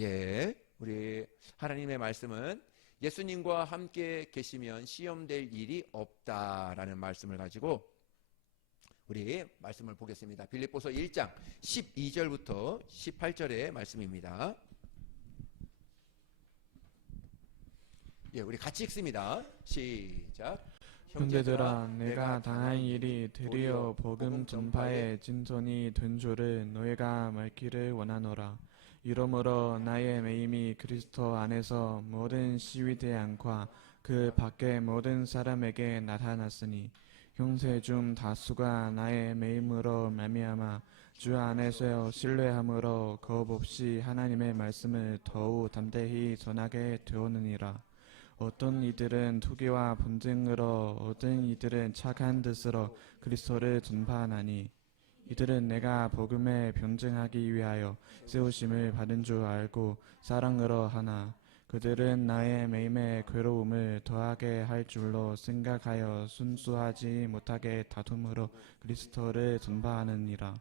예, 우리 하나님의 말씀은 예수님과 함께 계시면 시험될 일이 없다라는 말씀을 가지고 우리 말씀을 보겠습니다. 빌립보서 1장 12절부터 18절의 말씀입니다. 예, 우리 같이 읽습니다. 시작. 형제들아, 내가 당한 일이 드디어 복음 전파의 진전이 된 줄을 너희가 말기를 원하노라. 이러므로 나의 매임이 그리스도 안에서 모든 시위대양과 그 밖의 모든 사람에게 나타났으니 형제 중 다수가 나의 매임으로 말미암아 주 안에서 신뢰함으로 겁 없이 하나님의 말씀을 더욱 담대히 전하게 되었느니라. 어떤 이들은 투기와 분쟁으로, 어떤 이들은 착한 뜻으로 그리스도를 전파하나니 이들은 내가 복음에 변증하기 위하여 세우심을 받은 줄 알고 사랑으로 하나 그들은 나의 매임의 괴로움을 더하게 할 줄로 생각하여 순수하지 못하게 다툼으로 그리스도를 전파하느니라.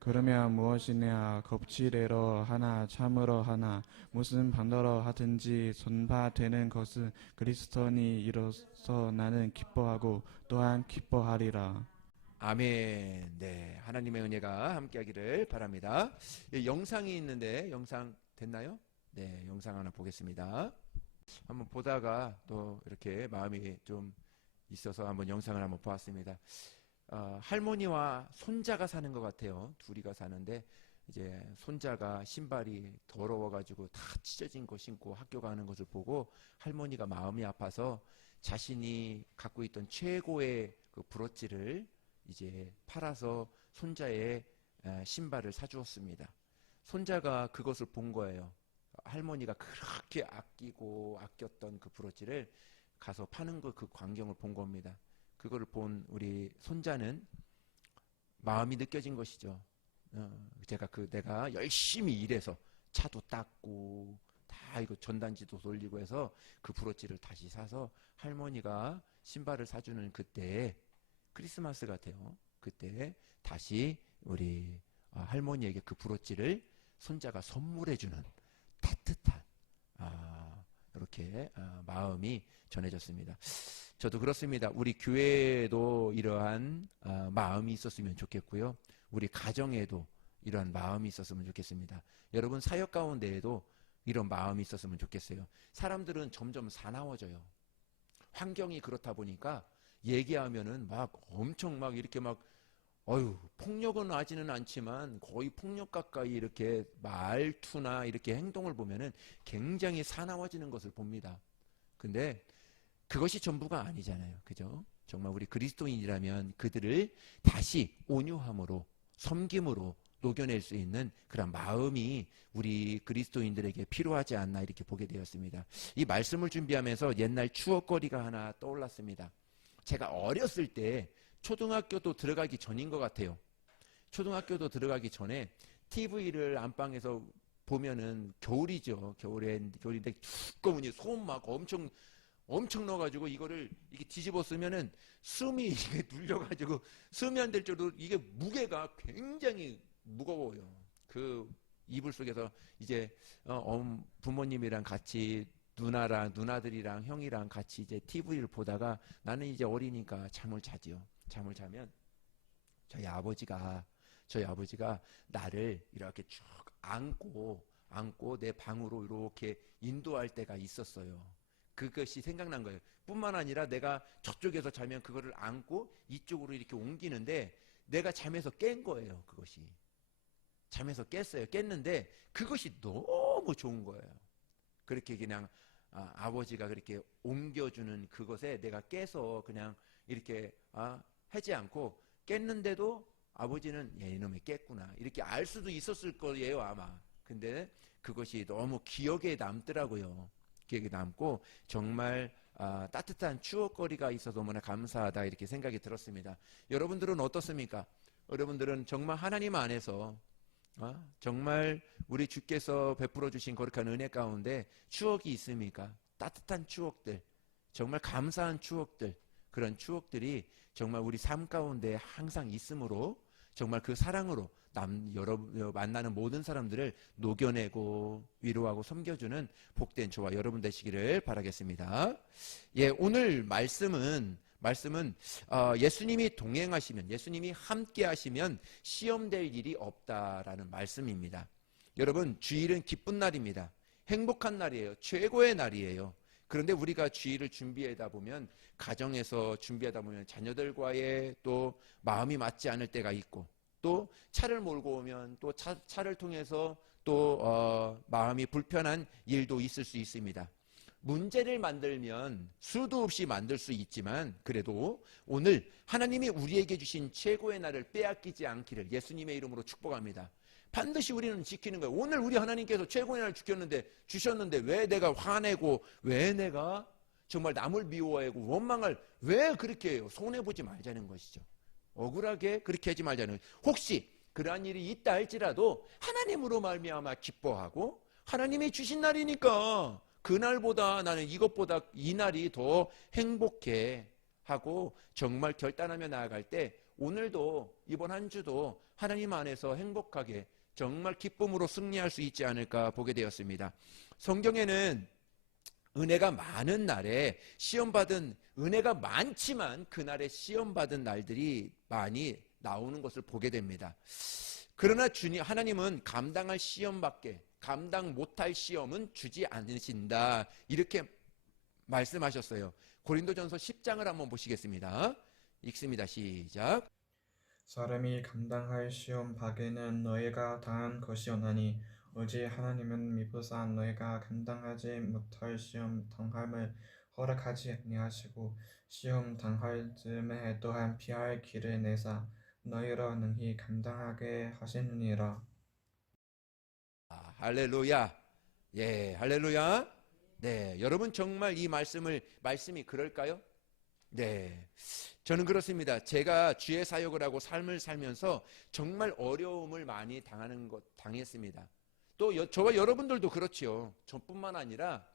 그러면 무엇이냐, 겁치레로 하나 참으로 하나 무슨 방도로 하든지 전파되는 것은 그리스도니 이로써 나는 기뻐하고 또한 기뻐하리라. 아멘. 네, 하나님의 은혜가 함께하기를 바랍니다. 예, 영상이 있는데 영상 됐나요? 네, 영상 하나 보겠습니다. 한번 보다가 또 이렇게 마음이 좀 있어서 한번 영상을 한번 보았습니다. 할머니와 손자가 사는 것 같아요. 둘이가 사는데 이제 손자가 신발이 더러워가지고 다 찢어진 거 신고 학교 가는 것을 보고 할머니가 마음이 아파서 자신이 갖고 있던 최고의 그 브로치를 이제 팔아서 손자의 신발을 사주었습니다. 손자가 그것을 본 거예요. 할머니가 그렇게 아끼고 아꼈던 그 브로치를 가서 파는 그 광경을 본 겁니다. 그거를 본 우리 손자는 마음이 느껴진 것이죠. 내가 열심히 일해서 차도 닦고 다 이거 전단지도 돌리고 해서 그 브로치를 다시 사서 할머니가 신발을 사주는 그때 크리스마스 같아요. 그때 다시 우리 할머니에게 그 브로치를 손자가 선물해주는 따뜻한 이렇게 마음이 전해졌습니다. 저도 그렇습니다. 우리 교회에도 이러한 마음이 있었으면 좋겠고요. 우리 가정에도 이러한 마음이 있었으면 좋겠습니다. 여러분 사역 가운데에도 이런 마음이 있었으면 좋겠어요. 사람들은 점점 사나워져요. 환경이 그렇다 보니까 얘기하면은 막 엄청 막 이렇게 막 폭력은 하지는 않지만 거의 폭력 가까이 이렇게 말투나 이렇게 행동을 보면은 굉장히 사나워지는 것을 봅니다. 근데 그것이 전부가 아니잖아요. 그죠? 정말 우리 그리스도인이라면 그들을 다시 온유함으로 섬김으로 녹여낼 수 있는 그런 마음이 우리 그리스도인들에게 필요하지 않나 이렇게 보게 되었습니다. 이 말씀을 준비하면서 옛날 추억거리가 하나 떠올랐습니다. 제가 어렸을 때 초등학교도 들어가기 전인 것 같아요. 초등학교도 들어가기 전에 TV를 안방에서 보면은 겨울이죠. 겨울인데 두꺼우니 소음 막 엄청 넣어가지고 이거를 이게 뒤집어 쓰면은 숨이 이게 눌려가지고 숨이 안 될 정도로 이게 무게가 굉장히 무거워요. 그 이불 속에서 이제 부모님이랑 같이 누나들이랑 형이랑 같이 이제 TV를 보다가 나는 이제 어리니까 잠을 자지요. 잠을 자면 저희 아버지가 나를 이렇게 쭉 안고 내 방으로 이렇게 인도할 때가 있었어요. 그것이 생각난 거예요. 뿐만 아니라 내가 저쪽에서 자면 그거를 안고 이쪽으로 이렇게 옮기는데 내가 잠에서 깬 거예요. 그것이 잠에서 깼어요. 깼는데 그것이 너무 좋은 거예요. 그렇게 그냥 아버지가 그렇게 옮겨주는 그것에 내가 깨서 그냥 이렇게 하지 않고 깼는데도 아버지는 이놈이 깼구나 이렇게 알 수도 있었을 거예요 아마. 근데 그것이 너무 기억에 남더라고요. 기억에 남고 정말 따뜻한 추억거리가 있어서 너무나 감사하다 이렇게 생각이 들었습니다. 여러분들은 어떻습니까? 여러분들은 정말 하나님 안에서 정말 우리 주께서 베풀어 주신 거룩한 은혜 가운데 추억이 있습니까? 따뜻한 추억들, 정말 감사한 추억들, 그런 추억들이 정말 우리 삶 가운데 항상 있으므로 정말 그 사랑으로 만나는 모든 사람들을 녹여내고 위로하고 섬겨주는 복된 저와 여러분 되시기를 바라겠습니다. 예, 오늘 말씀은 예수님이 동행하시면, 예수님이 함께 하시면 시험될 일이 없다라는 말씀입니다. 여러분, 주일은 기쁜 날입니다. 행복한 날이에요. 최고의 날이에요. 그런데 우리가 주일을 준비하다 보면, 가정에서 준비하다 보면 자녀들과의 또 마음이 맞지 않을 때가 있고, 또 차를 몰고 오면 또 차를 통해서 또 마음이 불편한 일도 있을 수 있습니다. 문제를 만들면 수도 없이 만들 수 있지만, 그래도 오늘 하나님이 우리에게 주신 최고의 날을 빼앗기지 않기를 예수님의 이름으로 축복합니다. 반드시 우리는 지키는 거예요. 오늘 우리 하나님께서 최고의 날을 주셨는데 왜 내가 화내고, 왜 내가 정말 남을 미워하고 원망을 왜 그렇게 해요? 손해보지 말자는 것이죠. 억울하게 그렇게 하지 말자는, 혹시 그러한 일이 있다 할지라도 하나님으로 말미암아 기뻐하고, 하나님이 주신 날이니까 그날보다 나는 이것보다 이 날이 더 행복해 하고 정말 결단하며 나아갈 때, 오늘도 이번 한 주도 하나님 안에서 행복하게 정말 기쁨으로 승리할 수 있지 않을까 보게 되었습니다. 성경에는 은혜가 많은 날에 시험받은, 은혜가 많지만 그날에 시험받은 날들이 많이 나오는 것을 보게 됩니다. 그러나 하나님은 감당할 시험밖에, 감당 못할 시험은 주지 않으신다, 이렇게 말씀하셨어요. 고린도전서 10장을 한번 보시겠습니다. 읽습니다. 시작. 사람이 감당할 시험 밖에는 너희가 당한 것이 없나니 오직 하나님은 미쁘사 너희가 감당하지 못할 시험 당함을 허락하지 아니하시고 시험 당할 즈음에 또한 피할 길을 내사 너희로 능히 감당하게 하시느니라. 할렐루야. 예, 할렐루야. 네, 여러분 정말 이 말씀이 그럴까요? 네, 저는 그렇습니다. 제가 주의 사역을 하고 삶을 살면서 정말 어려움을 많이 당했습니다. 또 저와 여러분들도 그렇지요. 저뿐만 아니라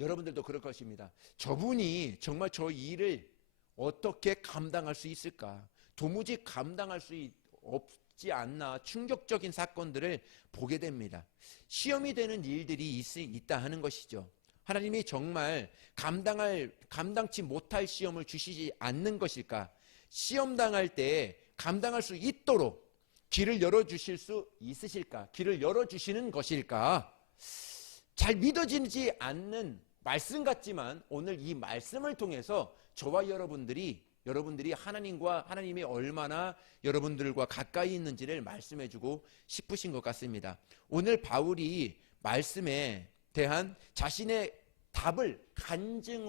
여러분들도 그럴 것입니다. 저분이 정말 저 일을 어떻게 감당할 수 있을까? 도무지 감당할 수 없지 않나 충격적인 사건들을 보게 됩니다. 시험이 되는 일들이 있다 하는 것이죠. 하나님이 정말 감당치 못할 시험을 주시지 않는 것일까? 시험 당할 때 감당할 수 있도록 길을 열어주실 수 있으실까? 길을 열어주시는 것일까? 잘 믿어지지 않는 말씀 같지만, 오늘 이 말씀을 통해서 저와 여러분들이 하나님이 얼마나 여러분들과 가까이 있는지를 말씀해주고 싶으신 것 같습니다. 오늘 바울이 말씀에 대한 자신의 답을 간증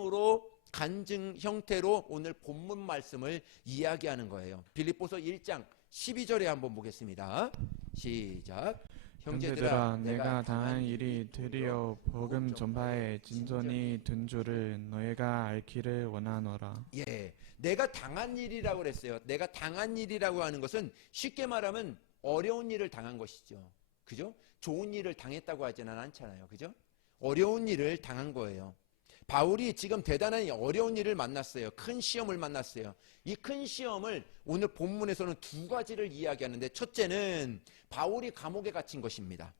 형태로 오늘 본문 말씀을 이야기하는 거예요. 빌립보서 1장 12절에 한번 보겠습니다. 시작. 형제들아, 내가 당한 일이 드디어 복음 전파에 진전이 된 줄을 너희가 알기를 원하노라. 예, 내가 당한 일이라고 그랬어요. 내가 당한 일이라고 하는 것은 쉽게 말하면 어려운 일을 당한 것이죠. 그죠? 좋은 일을 당했다고 하지는 않잖아요. 그죠? 어려운 일을 당한 거예요. 바울이 지금 대단한 어려운 일을 만났어요. 큰 시험을 만났어요. 이 큰 시험을 오늘 본문에서는 두 가지를 이야기하는데, 첫째는 바울이 감옥에 갇힌 것입니다.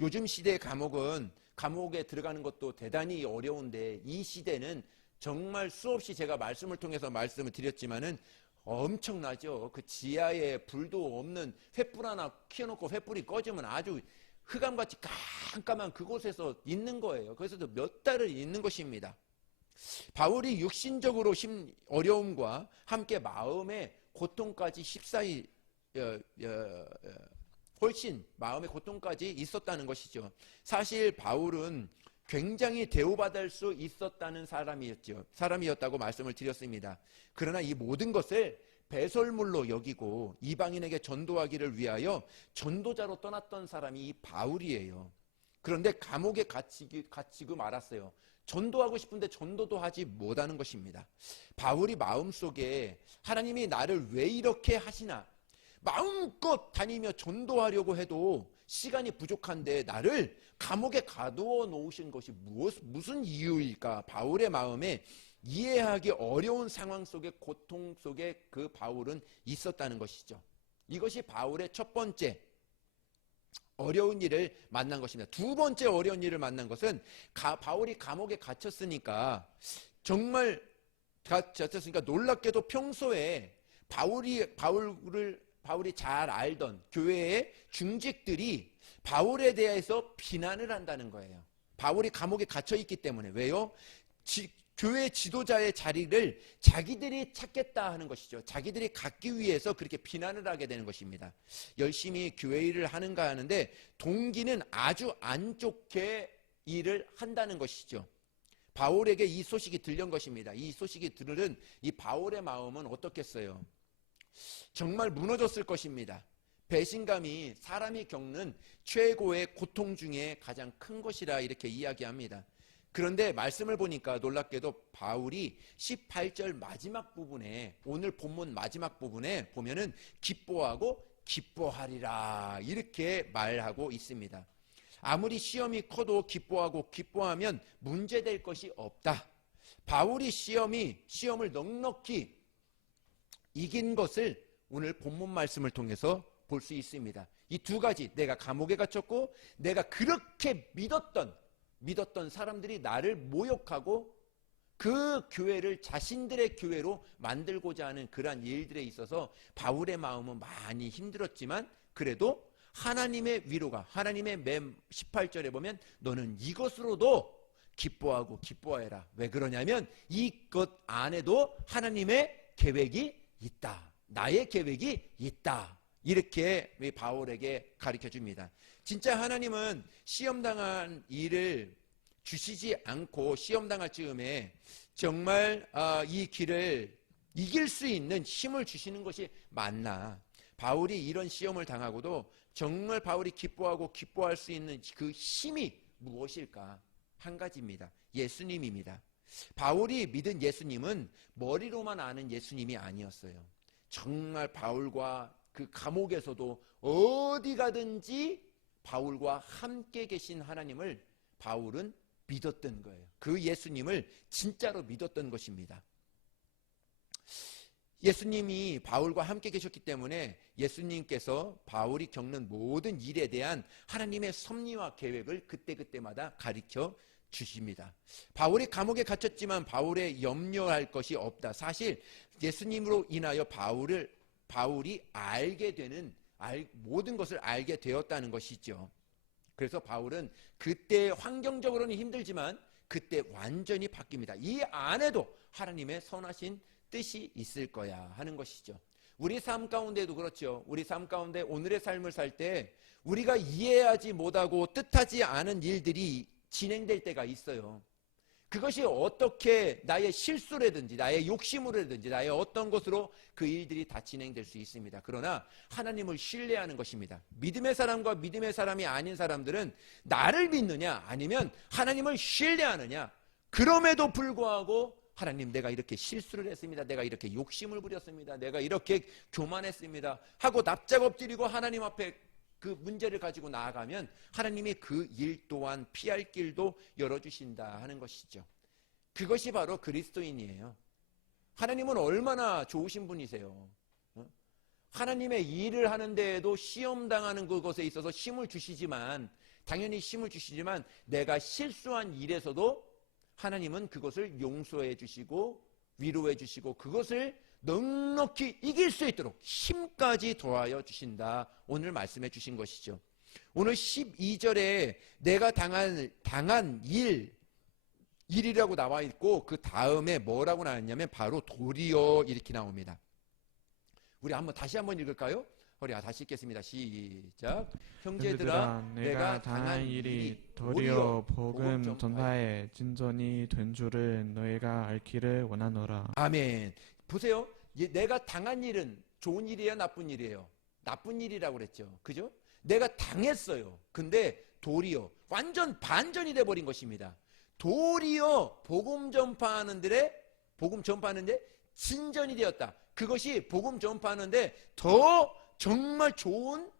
요즘 시대의 감옥에 들어가는 것도 대단히 어려운데, 이 시대는 정말 수없이 제가 말씀을 통해서 말씀을 드렸지만은 엄청나죠. 그 지하에 불도 없는 횃불 하나 켜놓고 횃불이 꺼지면 아주 흑암같이 깜깜한 그곳에서 있는 거예요. 그래서도 몇 달을 있는 것입니다. 바울이 육신적으로 어려움과 함께 마음의 고통까지 훨씬 마음의 고통까지 있었다는 것이죠. 사실 바울은 굉장히 대우받을 수 있었다는 사람이었다고 말씀을 드렸습니다. 그러나 이 모든 것을 배설물로 여기고 이방인에게 전도하기를 위하여 전도자로 떠났던 사람이 이 바울이에요. 그런데 감옥에 갇히고 말았어요. 전도하고 싶은데 전도도 하지 못하는 것입니다. 바울이 마음속에 하나님이 나를 왜 이렇게 하시나, 마음껏 다니며 전도하려고 해도 시간이 부족한데 나를 감옥에 가두어 놓으신 것이 무슨 이유일까? 바울의 마음에 이해하기 어려운 상황 속에, 고통 속에 그 바울은 있었다는 것이죠. 이것이 바울의 첫 번째 어려운 일을 만난 것입니다. 두 번째 어려운 일을 만난 것은 바울이 감옥에 갇혔으니까 정말 갇혔으니까 놀랍게도 평소에 바울이 잘 알던 교회의 중직들이 바울에 대해서 비난을 한다는 거예요. 바울이 감옥에 갇혀 있기 때문에. 왜요? 교회 지도자의 자리를 자기들이 찾겠다 하는 것이죠. 자기들이 갖기 위해서 그렇게 비난을 하게 되는 것입니다. 열심히 교회 일을 하는가 하는데 동기는 아주 안 좋게 일을 한다는 것이죠. 바울에게 이 소식이 들린 것입니다. 이 소식이 들은 이 바울의 마음은 어떻겠어요? 정말 무너졌을 것입니다. 배신감이 사람이 겪는 최고의 고통 중에 가장 큰 것이라 이렇게 이야기합니다. 그런데 말씀을 보니까 놀랍게도 바울이 18절 마지막 부분에, 오늘 본문 마지막 부분에 보면은 기뻐하고 기뻐하리라 이렇게 말하고 있습니다. 아무리 시험이 커도 기뻐하고 기뻐하면 문제될 것이 없다. 바울이 시험을 넉넉히 이긴 것을 오늘 본문 말씀을 통해서 볼 수 있습니다. 이 두 가지, 내가 감옥에 갇혔고 내가 그렇게 믿었던 사람들이 나를 모욕하고 그 교회를 자신들의 교회로 만들고자 하는 그러한 일들에 있어서 바울의 마음은 많이 힘들었지만 그래도 하나님의 위로가, 하나님의 맨 18절에 보면 너는 이것으로도 기뻐하고 기뻐해라. 왜 그러냐면 이것 안에도 하나님의 계획이 있다. 나의 계획이 있다. 이렇게 바울에게 가르쳐 줍니다. 진짜 하나님은 시험당한 일을 주시지 않고 시험당할 즈음에 정말 이 길을 이길 수 있는 힘을 주시는 것이 맞나? 바울이 이런 시험을 당하고도 정말 바울이 기뻐하고 기뻐할 수 있는 그 힘이 무엇일까? 한 가지입니다. 예수님입니다. 바울이 믿은 예수님은 머리로만 아는 예수님이 아니었어요. 정말 바울과 그 감옥에서도 어디 가든지 바울과 함께 계신 하나님을 바울은 믿었던 거예요. 그 예수님을 진짜로 믿었던 것입니다. 예수님이 바울과 함께 계셨기 때문에 예수님께서 바울이 겪는 모든 일에 대한 하나님의 섭리와 계획을 그때그때마다 가르쳐 주십니다. 바울이 감옥에 갇혔지만 바울에 염려할 것이 없다. 사실 예수님으로 인하여 바울이 알게 되는 모든 것을 알게 되었다는 것이죠. 그래서 바울은 그때 환경적으로는 힘들지만 그때 완전히 바뀝니다. 이 안에도 하나님의 선하신 뜻이 있을 거야 하는 것이죠. 우리 삶 가운데도 그렇죠. 우리 삶 가운데 오늘의 삶을 살 때 우리가 이해하지 못하고 뜻하지 않은 일들이 진행될 때가 있어요. 그것이 어떻게 나의 실수라든지 나의 욕심으로든지 나의 어떤 것으로 그 일들이 다 진행될 수 있습니다. 그러나 하나님을 신뢰하는 것입니다. 믿음의 사람과 믿음의 사람이 아닌 사람들은 나를 믿느냐 아니면 하나님을 신뢰하느냐. 그럼에도 불구하고 하나님 내가 이렇게 실수를 했습니다. 내가 이렇게 욕심을 부렸습니다. 내가 이렇게 교만했습니다. 하고 납작 엎드리고 하나님 앞에 그 문제를 가지고 나아가면 하나님이 그 일 또한 피할 길도 열어주신다 하는 것이죠. 그것이 바로 그리스도인이에요. 하나님은 얼마나 좋으신 분이세요. 하나님의 일을 하는 데에도 시험당하는 그것에 있어서 힘을 주시지만 당연히 힘을 주시지만 내가 실수한 일에서도 하나님은 그것을 용서해 주시고 위로해 주시고 그것을 넉넉히 이길 수 있도록 힘까지 더하여 주신다. 오늘 말씀해 주신 것이죠. 오늘 12절에 내가 당한 일이라고 나와 있고 그 다음에 뭐라고 나왔냐면 바로 도리어 이렇게 나옵니다. 우리 다시 한번 읽을까요? 우리 다시 읽겠습니다. 시작. 형제들아 내가 당한 일이 도리어 복음 전파에 진전이 된 줄을 너희가 알기를 원하노라. 아멘. 보세요. 내가 당한 일은 좋은 일이에요? 나쁜 일이에요? 나쁜 일이라고 그랬죠. 그죠? 내가 당했어요. 근데 도리어 완전 반전이 돼버린 것입니다. 도리어 복음 전파하는데 진전이 되었다. 그것이 복음 전파하는데 더 정말 좋은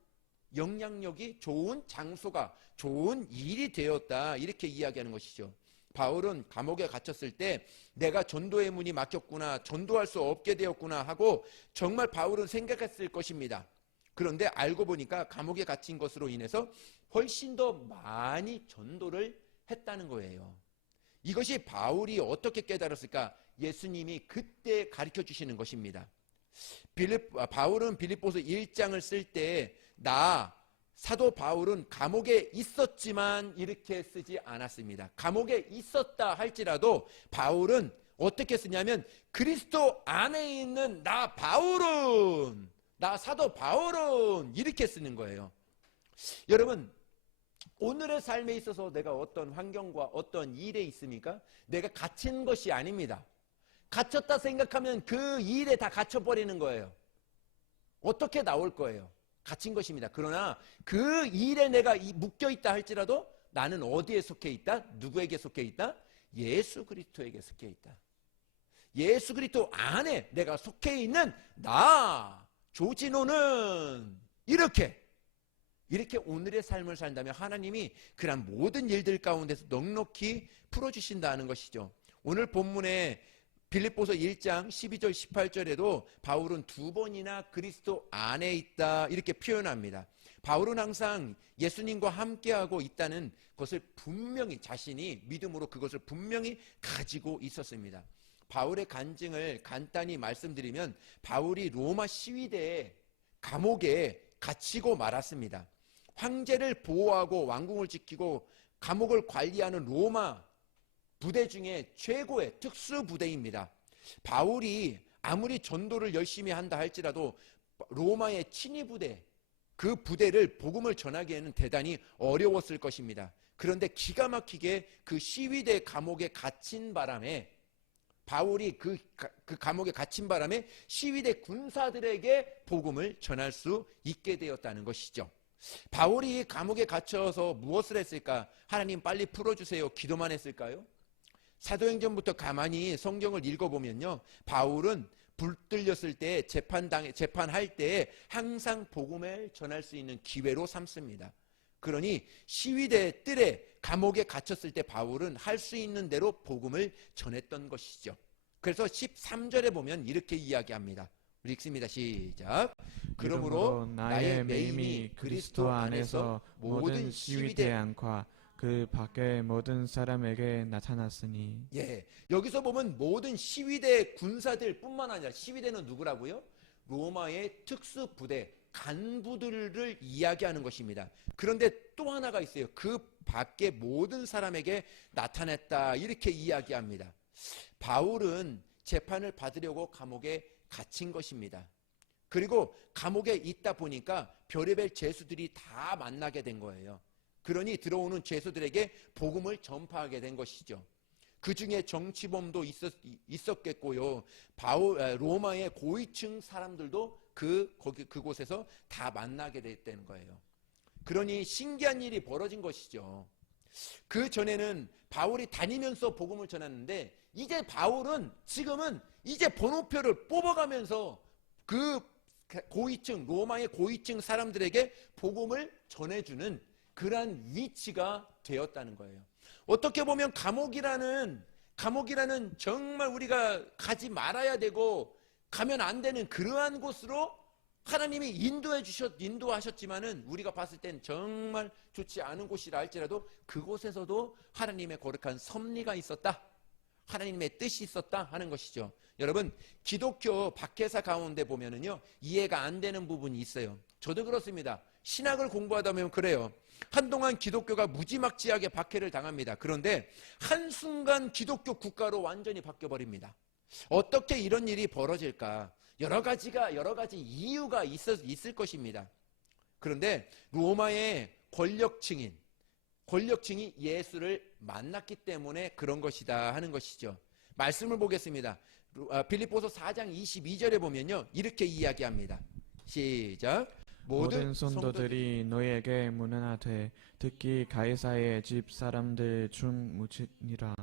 영향력이 좋은 장소가 좋은 일이 되었다. 이렇게 이야기하는 것이죠. 바울은 감옥에 갇혔을 때 내가 전도의 문이 막혔구나, 전도할 수 없게 되었구나 하고 정말 바울은 생각했을 것입니다. 그런데 알고 보니까 감옥에 갇힌 것으로 인해서 훨씬 더 많이 전도를 했다는 거예요. 이것이 바울이 어떻게 깨달았을까? 예수님이 그때 가르쳐 주시는 것입니다. 바울은 빌립보서 1장을 쓸 때 사도 바울은 감옥에 있었지만 이렇게 쓰지 않았습니다. 감옥에 있었다 할지라도 바울은 어떻게 쓰냐면 그리스도 안에 있는 나 사도 바울은 이렇게 쓰는 거예요. 여러분, 오늘의 삶에 있어서 내가 어떤 환경과 어떤 일에 있습니까? 내가 갇힌 것이 아닙니다. 갇혔다 생각하면 그 일에 다 갇혀버리는 거예요. 어떻게 나올 거예요? 갇힌 것입니다. 그러나 그 일에 내가 묶여있다 할지라도 나는 어디에 속해 있다? 누구에게 속해 있다? 예수 그리스도에게 속해 있다. 예수 그리스도 안에 내가 속해 있는 조진호는 이렇게 오늘의 삶을 산다면 하나님이 그런 모든 일들 가운데서 넉넉히 풀어주신다는 것이죠. 오늘 본문에 빌립보서 1장 12절 18절에도 바울은 2번이나 그리스도 안에 있다 이렇게 표현합니다. 바울은 항상 예수님과 함께하고 있다는 것을 분명히 자신이 믿음으로 그것을 분명히 가지고 있었습니다. 바울의 간증을 간단히 말씀드리면 바울이 로마 시위대의 감옥에 갇히고 말았습니다. 황제를 보호하고 왕궁을 지키고 감옥을 관리하는 로마 부대 중에 최고의 특수 부대입니다. 바울이 아무리 전도를 열심히 한다 할지라도 로마의 친위 부대, 그 부대를 복음을 전하기에는 대단히 어려웠을 것입니다. 그런데 기가 막히게 그 시위대 감옥에 갇힌 바람에 바울이 그 감옥에 갇힌 바람에 시위대 군사들에게 복음을 전할 수 있게 되었다는 것이죠. 바울이 감옥에 갇혀서 무엇을 했을까? 하나님 빨리 풀어주세요. 기도만 했을까요? 사도행전부터 가만히 성경을 읽어보면요, 바울은 불들렸을 때 재판할 때 항상 복음을 전할 수 있는 기회로 삼습니다. 그러니 시위대 뜰에 감옥에 갇혔을 때 바울은 할 수 있는 대로 복음을 전했던 것이죠. 그래서 13절에 보면 이렇게 이야기합니다. 우리 읽습니다. 시작. 그러므로 나의 매임이 그리스도 안에서 모든 시위대 안과 그 밖의 모든 사람에게 나타났으니. 여기서 보면 모든 시위대 군사들 뿐만 아니라 시위대는 누구라고요? 로마의 특수부대 간부들을 이야기하는 것입니다. 그런데 또 하나가 있어요. 그 밖의 모든 사람에게 나타났다 이렇게 이야기합니다. 바울은 재판을 받으려고 감옥에 갇힌 것입니다. 그리고 감옥에 있다 보니까 별의별 죄수들이 다 만나게 된 거예요. 그러니 들어오는 죄수들에게 복음을 전파하게 된 것이죠. 그 중에 정치범도 있었겠고요. 로마의 고위층 사람들도 그곳에서 다 만나게 됐다는 거예요. 그러니 신기한 일이 벌어진 것이죠. 그 전에는 바울이 다니면서 복음을 전했는데 이제 바울은 지금은 이제 번호표를 뽑아가면서 그 로마의 고위층 사람들에게 복음을 전해주는 그러한 위치가 되었다는 거예요. 어떻게 보면 감옥이라는 정말 우리가 가지 말아야 되고 가면 안 되는 그러한 곳으로 하나님이 인도하셨지만은 우리가 봤을 땐 정말 좋지 않은 곳이라 할지라도 그곳에서도 하나님의 거룩한 섭리가 있었다, 하나님의 뜻이 있었다 하는 것이죠. 여러분, 기독교 박해사 가운데 보면은요 이해가 안 되는 부분이 있어요. 저도 그렇습니다. 신학을 공부하다 보면 그래요. 한동안 기독교가 무지막지하게 박해를 당합니다. 그런데 한순간 기독교 국가로 완전히 바뀌어버립니다. 어떻게 이런 일이 벌어질까? 여러 가지 이유가 있을 것입니다. 그런데 로마의 권력층이 예수를 만났기 때문에 그런 것이다 하는 것이죠. 말씀을 보겠습니다. 빌립보서 4장 22절에 보면요 이렇게 이야기합니다. 시작. 모든 성도들이 너희에게 문안하되 특히 가이사의 집 사람들 중 무치니라.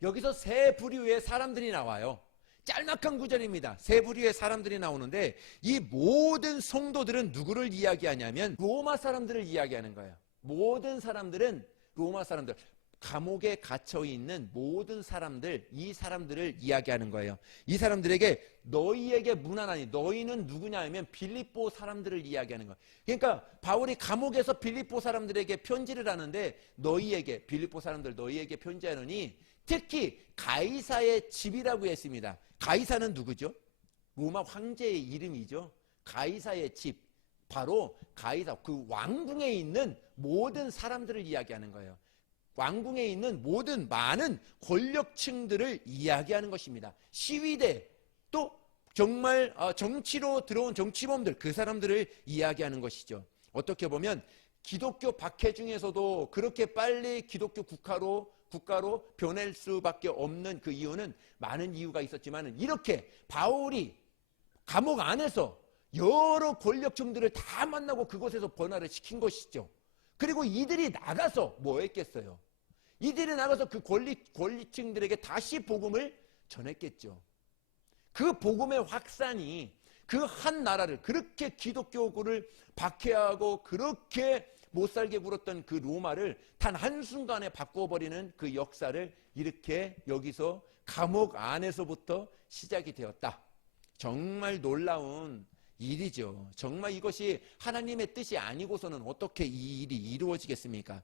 여기서 세 부류의 사람들이 나와요. 짤막한 구절입니다. 세 부류의 사람들이 나오는데 이 모든 성도들은 누구를 이야기하냐면 로마 사람들을 이야기하는 거예요. 모든 사람들은 로마 사람들. 감옥에 갇혀 있는 모든 사람들, 이 사람들을 이야기하는 거예요. 이 사람들에게 너희에게 무난하니, 너희는 누구냐 하면 빌립보 사람들을 이야기하는 거예요. 그러니까 바울이 감옥에서 빌립보 사람들에게 편지를 하는데, 너희에게, 빌립보 사람들 너희에게 편지하노니, 특히 가이사의 집이라고 했습니다. 가이사는 누구죠? 로마 황제의 이름이죠. 가이사의 집, 바로 가이사, 그 왕궁에 있는 모든 사람들을 이야기하는 거예요. 왕궁에 있는 모든 많은 권력층들을 이야기하는 것입니다. 시위대, 또 정말 정치로 들어온 정치범들, 그 사람들을 이야기하는 것이죠. 어떻게 보면 기독교 박해 중에서도 그렇게 빨리 기독교 국가로 변할 수밖에 없는 그 이유는 많은 이유가 있었지만, 이렇게 바울이 감옥 안에서 여러 권력층들을 다 만나고 그곳에서 번화를 시킨 것이죠. 그리고 이들이 나가서 뭐 했겠어요? 이들이 나가서 그 권리층들에게 다시 복음을 전했겠죠. 그 복음의 확산이 그 한 나라를, 그렇게 기독교를 박해하고 그렇게 못살게 굴었던 그 로마를 단 한순간에 바꿔버리는 그 역사를 이렇게 여기서 감옥 안에서부터 시작이 되었다. 정말 놀라운 일이죠. 정말 이것이 하나님의 뜻이 아니고서는 어떻게 이 일이 이루어지겠습니까?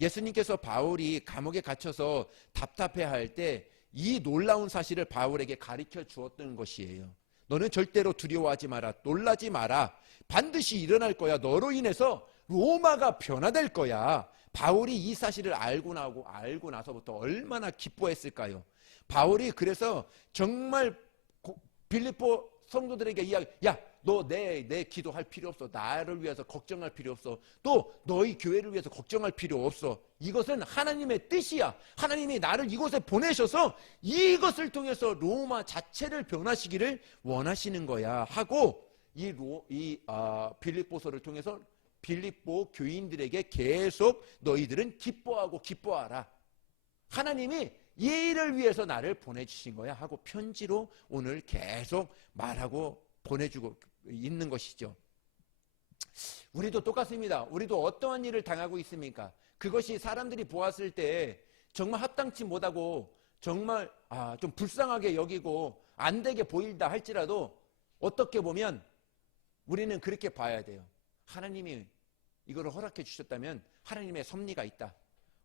예수님께서 바울이 감옥에 갇혀서 답답해할 때 이 놀라운 사실을 바울에게 가르쳐 주었던 것이에요. 너는 절대로 두려워하지 마라. 놀라지 마라. 반드시 일어날 거야. 너로 인해서 로마가 변화될 거야. 바울이 이 사실을 알고 나서부터 얼마나 기뻐했을까요? 바울이 그래서 정말 빌립보 성도들에게 이야기, 야, 너 내 기도할 필요 없어. 나를 위해서 걱정할 필요 없어. 또 너희 교회를 위해서 걱정할 필요 없어. 이것은 하나님의 뜻이야. 하나님이 나를 이곳에 보내셔서 이것을 통해서 로마 자체를 변화시키기를 원하시는 거야 하고, 빌립보서를 통해서 빌립보 교인들에게 계속 너희들은 기뻐하고 기뻐하라. 하나님이 이 일을 위해서 나를 보내주신 거야 하고 편지로 오늘 계속 말하고 보내주고 있는 것이죠. 우리도 똑같습니다. 우리도 어떠한 일을 당하고 있습니까? 그것이 사람들이 보았을 때 정말 합당치 못하고 정말 좀 불쌍하게 여기고 안 되게 보인다 할지라도, 어떻게 보면 우리는 그렇게 봐야 돼요. 하나님이 이거를 허락해 주셨다면 하나님의 섭리가 있다.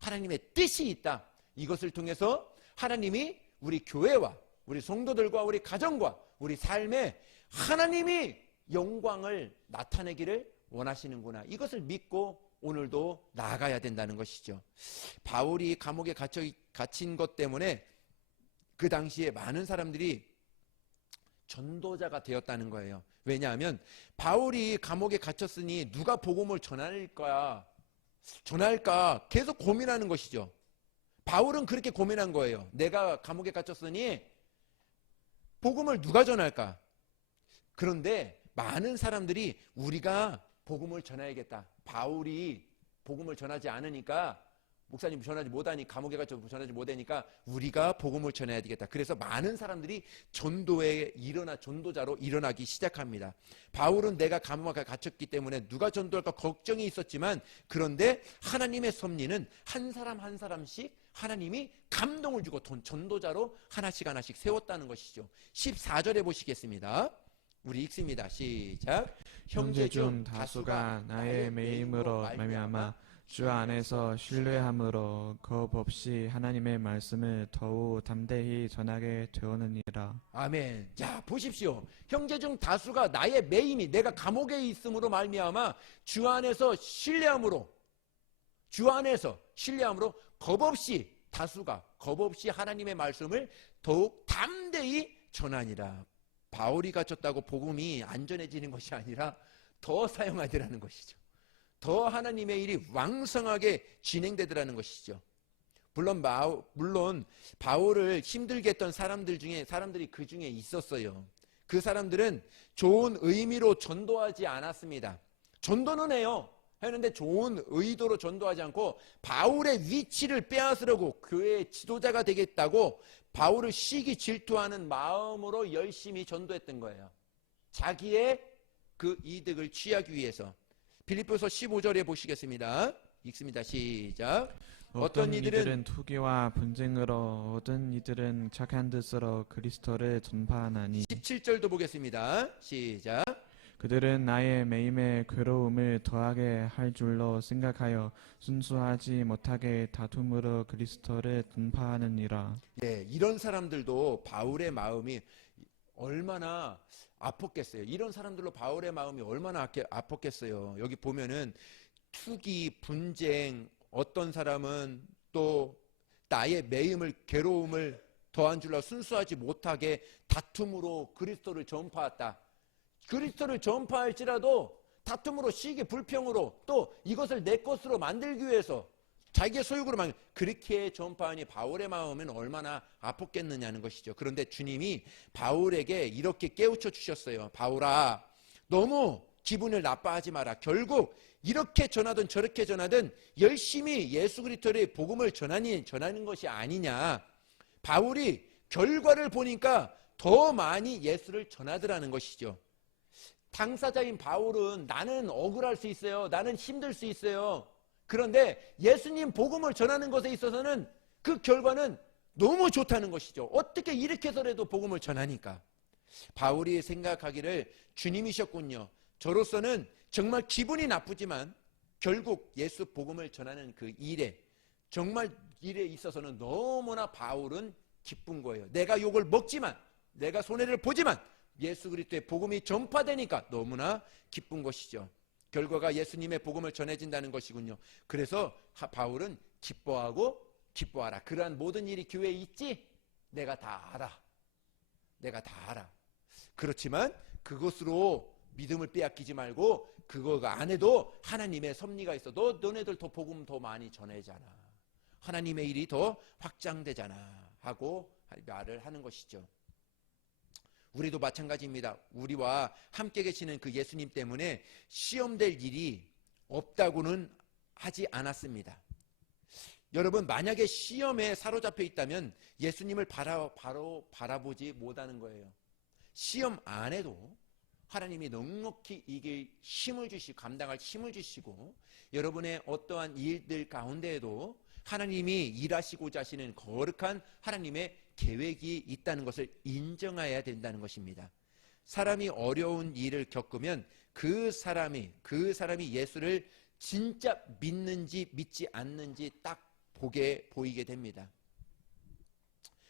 하나님의 뜻이 있다. 이것을 통해서 하나님이 우리 교회와 우리 성도들과 우리 가정과 우리 삶에 하나님이 영광을 나타내기를 원하시는구나. 이것을 믿고 오늘도 나아가야 된다는 것이죠. 바울이 감옥에 갇힌 것 때문에 그 당시에 많은 사람들이 전도자가 되었다는 거예요. 왜냐하면 바울이 감옥에 갇혔으니 누가 복음을 전할까 계속 고민하는 것이죠. 바울은 그렇게 고민한 거예요. 내가 감옥에 갇혔으니 복음을 누가 전할까? 그런데 많은 사람들이 우리가 복음을 전해야겠다. 바울이 복음을 전하지 않으니까, 목사님 전하지 못하니, 감옥에 갇혀서 전하지 못하니까 우리가 복음을 전해야 되겠다. 그래서 많은 사람들이 전도자로 일어나기 시작합니다. 바울은 내가 감옥에 갇혔기 때문에 누가 전도할까 걱정이 있었지만, 그런데 하나님의 섭리는 한 사람 한 사람씩 하나님이 감동을 주고 전도자로 하나씩 세웠다는 것이죠. 14절에 보시겠습니다. 우리 읽습니다. 시작. 형제 중 다수가 나의 매임으로 말미암아 주 안에서 신뢰함으로 겁 없이 하나님의 말씀을 더욱 담대히 전하게 되었느니라. 아멘. 자, 보십시오. 형제 중 다수가 나의 매임이, 내가 감옥에 있음으로 말미암아 주 안에서 신뢰함으로 다수가 겁 없이 하나님의 말씀을 더욱 담대히 전하니라. 바울이 갇혔다고 복음이 안전해지는 것이 아니라 더 사용하더라는 것이죠. 더 하나님의 일이 왕성하게 진행되더라는 것이죠. 물론 바울을 힘들게 했던 사람들이 그 중에 있었어요. 그 사람들은 좋은 의미로 전도하지 않았습니다. 전도는 해요. 했는데 좋은 의도로 전도하지 않고 바울의 위치를 빼앗으려고 교회의 지도자가 되겠다고 바울을 시기 질투하는 마음으로 열심히 전도했던 거예요. 자기의 그 이득을 취하기 위해서. 빌립보서 15절에 보시겠습니다. 읽습니다. 시작. 어떤 이들은 투기와 분쟁으로 어떤 이들은 착한 뜻으로 그리스도를 전파하나니 17절도 보겠습니다. 시작. 그들은 나의 매임에 괴로움을 더하게 할 줄로 생각하여 순수하지 못하게 다툼으로 그리스도를 전파하느니라. 예, 이런 사람들도 바울의 마음이 얼마나 아팠겠어요. 이런 사람들로 바울의 마음이 얼마나 아팠겠어요. 여기 보면은 투기, 분쟁, 어떤 사람은 또 나의 매임을 괴로움을 더한 줄로 순수하지 못하게 다툼으로 그리스도를 전파했다. 그리스도를 전파할지라도 다툼으로 시기 불평으로 또 이것을 내 것으로 만들기 위해서 자기의 소유로 그렇게 전파하니 바울의 마음은 얼마나 아팠겠느냐는 것이죠. 그런데 주님이 바울에게 이렇게 깨우쳐 주셨어요. 바울아, 너무 기분을 나빠하지 마라. 결국 이렇게 전하든 저렇게 전하든 열심히 예수 그리스도의 복음을 전하는 것이 아니냐. 바울이 결과를 보니까 더 많이 예수를 전하더라는 것이죠. 당사자인 바울은 나는 억울할 수 있어요. 나는 힘들 수 있어요. 그런데 예수님 복음을 전하는 것에 있어서는 그 결과는 너무 좋다는 것이죠. 어떻게 이렇게 해서라도 복음을 전하니까. 바울이 생각하기를 주님이셨군요. 저로서는 정말 기분이 나쁘지만 결국 예수 복음을 전하는 그 일에 정말 일에 있어서는 너무나 바울은 기쁜 거예요. 내가 욕을 먹지만 내가 손해를 보지만 예수 그리스도의 복음이 전파되니까 너무나 기쁜 것이죠. 결과가 예수님의 복음을 전해진다는 것이군요. 그래서 바울은 기뻐하라. 그러한 모든 일이 교회에 있지? 내가 다 알아. 그렇지만 그것으로 믿음을 빼앗기지 말고 그거가 안에도 하나님의 섭리가 있어. 너네들 더 복음 더 많이 전해잖아. 하나님의 일이 더 확장되잖아. 하고 말을 하는 것이죠. 우리도 마찬가지입니다. 우리와 함께 계시는 그 예수님 때문에 시험될 일이 없다고는 하지 않았습니다. 여러분, 만약에 시험에 사로잡혀 있다면 예수님을 바로 바라보지 못하는 거예요. 시험 안에도 하나님이 넉넉히 이길 힘을 주시고 감당할 힘을 주시고 여러분의 어떠한 일들 가운데에도 하나님이 일하시고자 하시는 거룩한 하나님의 계획이 있다는 것을 인정해야 된다는 것입니다. 사람이 어려운 일을 겪으면 그 사람이 예수를 진짜 믿는지 믿지 않는지 딱 보이게 됩니다.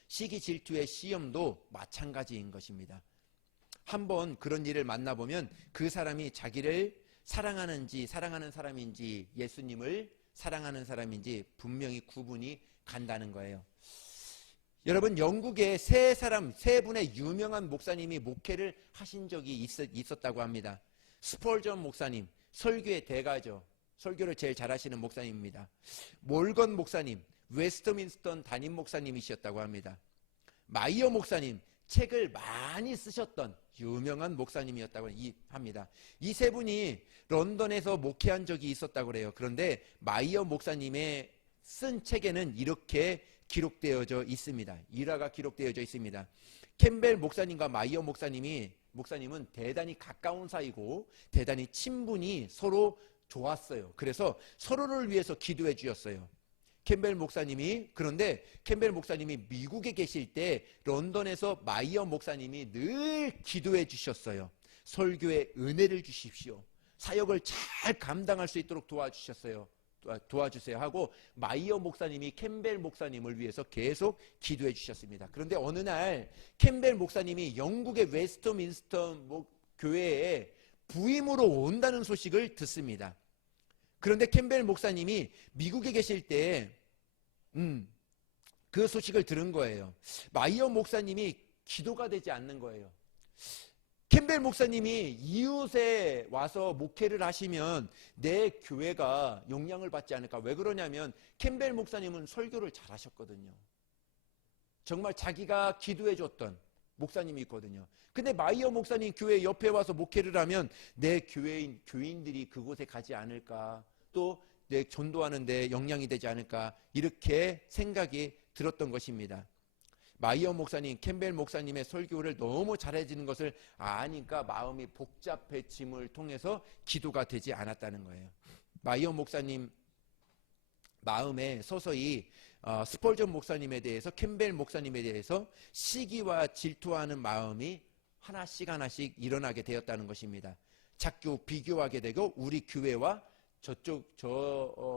시기 질투의 시험도 마찬가지인 것입니다. 한번 그런 일을 만나보면 그 사람이 자기를 사랑하는 사람인지 예수님을 사랑하는 사람인지 분명히 구분이 간다는 거예요. 여러분, 영국에 세 분의 유명한 목사님이 목회를 하신 적이 있었다고 합니다. 스펄전 목사님, 설교의 대가죠. 설교를 제일 잘하시는 목사님입니다. 몰건 목사님, 웨스트민스턴 담임 목사님이셨다고 합니다. 마이어 목사님, 책을 많이 쓰셨던 유명한 목사님이었다고 합니다. 이 세 분이 런던에서 목회한 적이 있었다고 그래요. 그런데 마이어 목사님의 쓴 책에는 이렇게 기록되어져 있습니다. 일화가 기록되어져 있습니다. 캠벨 목사님과 마이어 목사님은 대단히 가까운 사이고 대단히 친분이 서로 좋았어요. 그래서 서로를 위해서 기도해 주셨어요. 그런데 캠벨 목사님이 미국에 계실 때 런던에서 마이어 목사님이 늘 기도해 주셨어요. 설교에 은혜를 주십시오. 사역을 잘 감당할 수 있도록 도와주세요 하고 마이어 목사님이 캠벨 목사님을 위해서 계속 기도해 주셨습니다. 그런데 어느 날 캠벨 목사님이 영국의 웨스트민스터 교회에 부임으로 온다는 소식을 듣습니다. 그런데 캠벨 목사님이 미국에 계실 때 그 소식을 들은 거예요. 마이어 목사님이 기도가 되지 않는 거예요. 캠벨 목사님이 이웃에 와서 목회를 하시면 내 교회가 영향을 받지 않을까. 왜 그러냐면 캠벨 목사님은 설교를 잘하셨거든요. 정말 자기가 기도해 줬던 목사님이 있거든요. 근데 마이어 목사님 교회 옆에 와서 목회를 하면 내 교인들이 그곳에 가지 않을까. 또 내 전도하는 데 영향이 되지 않을까. 이렇게 생각이 들었던 것입니다. 마이어 목사님, 캠벨 목사님의 설교를 너무 잘해지는 것을 아니까 마음이 복잡해짐을 통해서 기도가 되지 않았다는 거예요. 마이어 목사님 마음에 서서히 스펄전 목사님에 대해서, 캠벨 목사님에 대해서 시기와 질투하는 마음이 하나씩 하나씩 일어나게 되었다는 것입니다. 자꾸 비교하게 되고 우리 교회와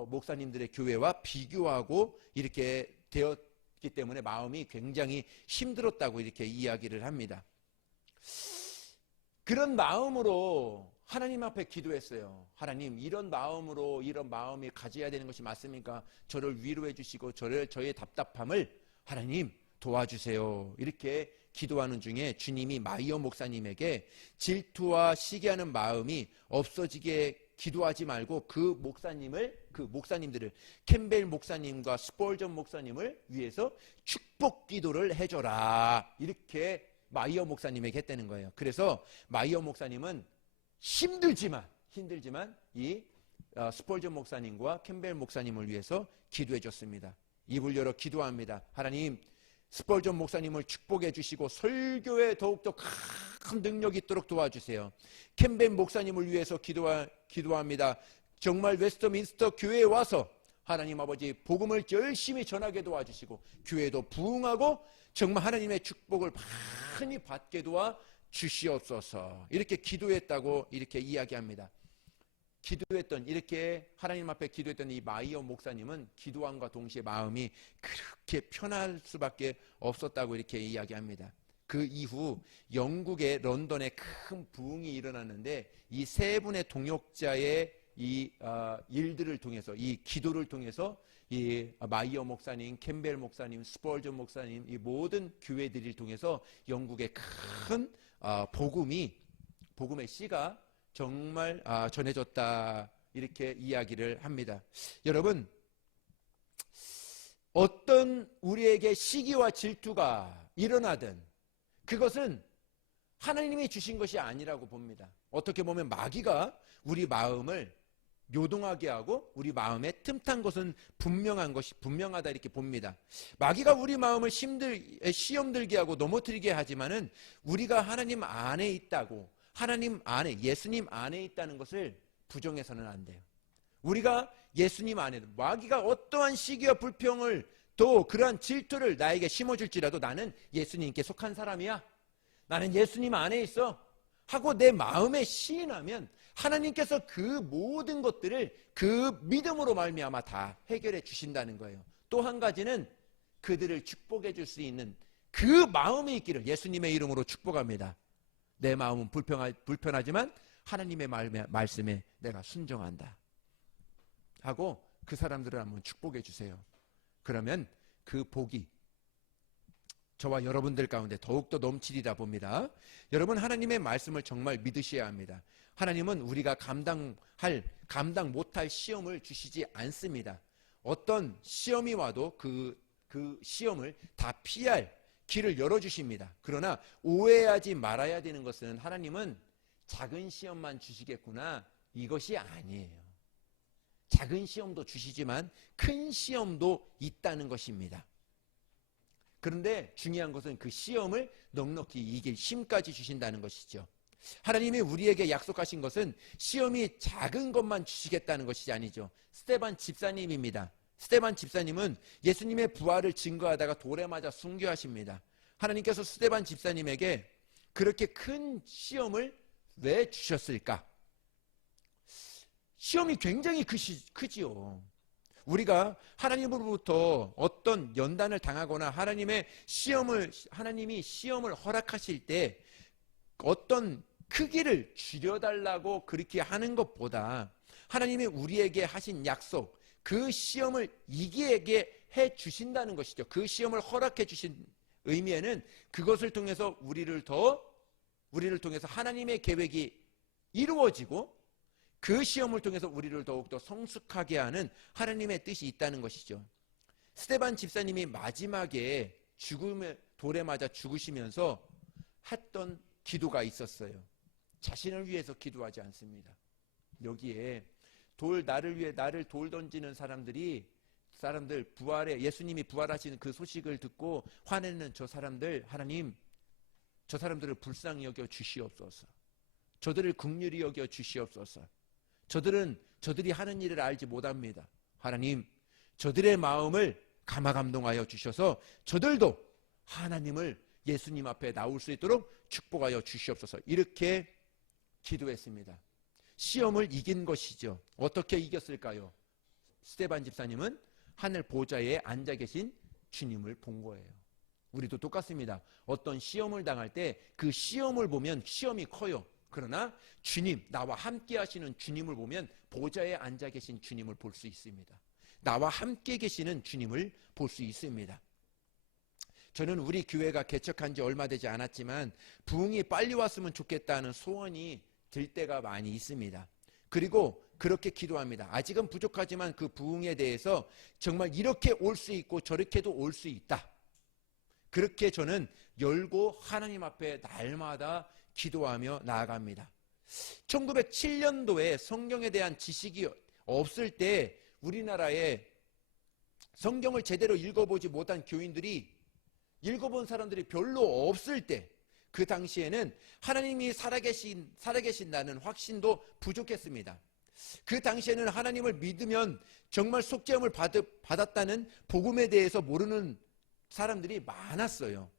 목사님들의 교회와 비교하고 이렇게 되었기 때문에 마음이 굉장히 힘들었다고 이렇게 이야기를 합니다. 그런 마음으로 하나님 앞에 기도했어요. 하나님, 이런 마음으로, 이런 마음이 가져야 되는 것이 맞습니까? 저를 위로해 주시고 저의 답답함을 하나님 도와주세요. 이렇게 기도하는 중에 주님이 마이어 목사님에게 질투와 시기하는 마음이 없어지게 기도하지 말고 그 목사님들을, 캠벨 목사님과 스펄전 목사님을 위해서 축복 기도를 해줘라. 이렇게 마이어 목사님에게 했다는 거예요. 그래서 마이어 목사님은 힘들지만 이 스펄전 목사님과 캠벨 목사님을 위해서 기도해 줬습니다. 입을 열어 기도합니다. 하나님, 스펄전 목사님을 축복해 주시고 설교에 더욱더 큰 능력이 있도록 도와주세요. 캠벨 목사님을 위해서 기도합니다. 정말 웨스터민스터 교회에 와서 하나님 아버지 복음을 열심히 전하게 도와주시고 교회도 부흥하고 정말 하나님의 축복을 많이 받게 도와 주시옵소서. 이렇게 기도했다고 이렇게 이야기합니다. 이렇게 하나님 앞에 기도했던 이 마이어 목사님은 기도함과 동시에 마음이 그렇게 편할 수밖에 없었다고 이렇게 이야기합니다. 그 이후 영국의 런던에 큰 부흥이 일어났는데 이 세 분의 동역자의 이 일들을 통해서, 이 기도를 통해서 이 마이어 목사님, 캠벨 목사님, 스펄전 목사님, 이 모든 교회들을 통해서 영국의 큰 복음의 씨가 정말 전해졌다, 이렇게 이야기를 합니다. 여러분, 어떤 우리에게 시기와 질투가 일어나든 그것은 하나님이 주신 것이 아니라고 봅니다. 어떻게 보면 마귀가 우리 마음을 요동하게 하고 우리 마음에 틈탄 것은 분명하다 이렇게 봅니다. 마귀가 우리 마음을 시험 들게 하고 넘어뜨리게 하지만은 우리가 하나님 안에 있다고, 하나님 안에, 예수님 안에 있다는 것을 부정해서는 안 돼요. 우리가 예수님 안에, 마귀가 어떠한 시기와 불평을 또 그러한 질투를 나에게 심어줄지라도 나는 예수님께 속한 사람이야, 나는 예수님 안에 있어 하고 내 마음에 시인하면 하나님께서 그 모든 것들을 그 믿음으로 말미암아 다 해결해 주신다는 거예요. 또 한 가지는 그들을 축복해 줄 수 있는 그 마음이 있기를 예수님의 이름으로 축복합니다. 내 마음은 불편하지만 하나님의 말씀에 내가 순종한다 하고 그 사람들을 한번 축복해 주세요. 그러면 그 복이 저와 여러분들 가운데 더욱더 넘치리라 봅니다. 여러분, 하나님의 말씀을 정말 믿으셔야 합니다. 하나님은 우리가 감당 못할 시험을 주시지 않습니다. 어떤 시험이 와도 그 시험을 다 피할 길을 열어주십니다. 그러나 오해하지 말아야 되는 것은 하나님은 작은 시험만 주시겠구나, 이것이 아니에요. 작은 시험도 주시지만 큰 시험도 있다는 것입니다. 그런데 중요한 것은 그 시험을 넉넉히 이길 힘까지 주신다는 것이죠. 하나님이 우리에게 약속하신 것은 시험이 작은 것만 주시겠다는 것이 아니죠. 스데반 집사님입니다. 스데반 집사님은 예수님의 부활을 증거하다가 돌에 맞아 순교하십니다. 하나님께서 스데반 집사님에게 그렇게 큰 시험을 왜 주셨을까? 시험이 굉장히 크지요. 우리가 하나님으로부터 어떤 연단을 당하거나 하나님이 시험을 허락하실 때 어떤 크기를 줄여달라고 그렇게 하는 것보다 하나님이 우리에게 하신 약속, 그 시험을 이기게 해 주신다는 것이죠. 그 시험을 허락해 주신 의미에는 그것을 통해서 우리를 통해서 하나님의 계획이 이루어지고 그 시험을 통해서 우리를 더욱더 성숙하게 하는 하나님의 뜻이 있다는 것이죠. 스데반 집사님이 마지막에 돌에 맞아 죽으시면서 했던 기도가 있었어요. 자신을 위해서 기도하지 않습니다. 여기에 나를 돌 던지는 사람들 예수님이 부활하시는 그 소식을 듣고 화내는 저 사람들, 하나님, 저 사람들을 불쌍히 여겨 주시옵소서. 저들을 긍휼히 여겨 주시옵소서. 저들이 하는 일을 알지 못합니다. 하나님, 저들의 마음을 감화감동하여 주셔서 저들도 하나님을 예수님 앞에 나올 수 있도록 축복하여 주시옵소서. 이렇게 기도했습니다. 시험을 이긴 것이죠. 어떻게 이겼을까요? 스데반 집사님은 하늘 보좌에 앉아 계신 주님을 본 거예요. 우리도 똑같습니다. 어떤 시험을 당할 때 그 시험을 보면 시험이 커요. 그러나 주님, 나와 함께 하시는 주님을 보면 보좌에 앉아 계신 주님을 볼 수 있습니다. 나와 함께 계시는 주님을 볼 수 있습니다. 저는 우리 교회가 개척한 지 얼마 되지 않았지만 부흥이 빨리 왔으면 좋겠다는 소원이 들 때가 많이 있습니다. 그리고 그렇게 기도합니다. 아직은 부족하지만 그 부흥에 대해서 정말 이렇게 올 수 있고 저렇게도 올 수 있다. 그렇게 저는 열고 하나님 앞에 날마다 기도하며 나아갑니다. 1907년도에 성경에 대한 지식이 없을 때 우리나라에 성경을 제대로 읽어보지 못한 교인들이, 읽어본 사람들이 별로 없을 때, 그 당시에는 하나님이 살아계신다는 확신도 부족했습니다. 그 당시에는 하나님을 믿으면 정말 속죄함을 받았다는 복음에 대해서 모르는 사람들이 많았어요.